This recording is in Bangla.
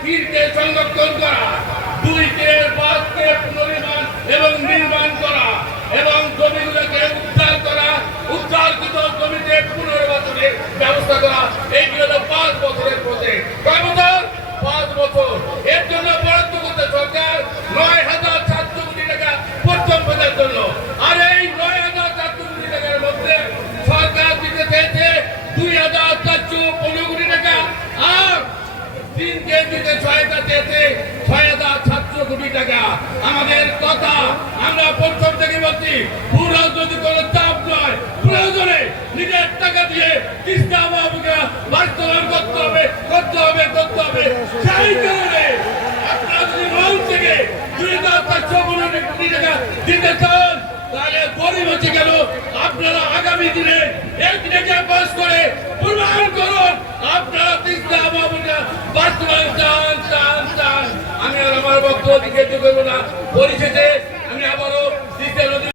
তীরকে সংরক্ষণ করা, 2কে 5কে পুনর্নির্মাণ এবং নির্মাণ করা এবং জমিগুলোকে উদ্ধার করা, উদ্ধারকৃত জমিতে পুনর্বাসনের ব্যবস্থা করা। এইটি হলো 5 বছরের প্রজেক্ট। কয় বছর? 5 বছর। এর জন্য বরাদ্দ করতে সরকার 9,700 কোটি টাকা প্রথম ফেজের জন্য। আর এই 9,700 কোটি টাকার মধ্যে সরকার দিতে চেয়েছে 2,415 কোটি টাকা, আর 3কে দিতে সহায়তা চেয়েছে 6,700 কোটি টাকা। আমাদের কথা আমরা প্রথম থেকে বলছি, পুরো যদি কোনো চাপ নয়, প্রয়োজনে নিজের টাকা দিয়ে তিস্তা মহাবুকে বাস্তবায়ন করতে হবে। সেই কারণে আপনারা যদি মন থেকে 2,415 কোটি টাকা দিতে চান, তাহলে গরিব হচ্ছে কেন আপনারা আগামী দিনে একদিকে পাস করে প্রমাণ করুন আপনারা তিস্তা মহাবুকে বাস্তবায়ন চান। আমি আর আমার বক্তব্য দিকে করবো না। পরিশেষে আমি আবারও তিস্তা নদী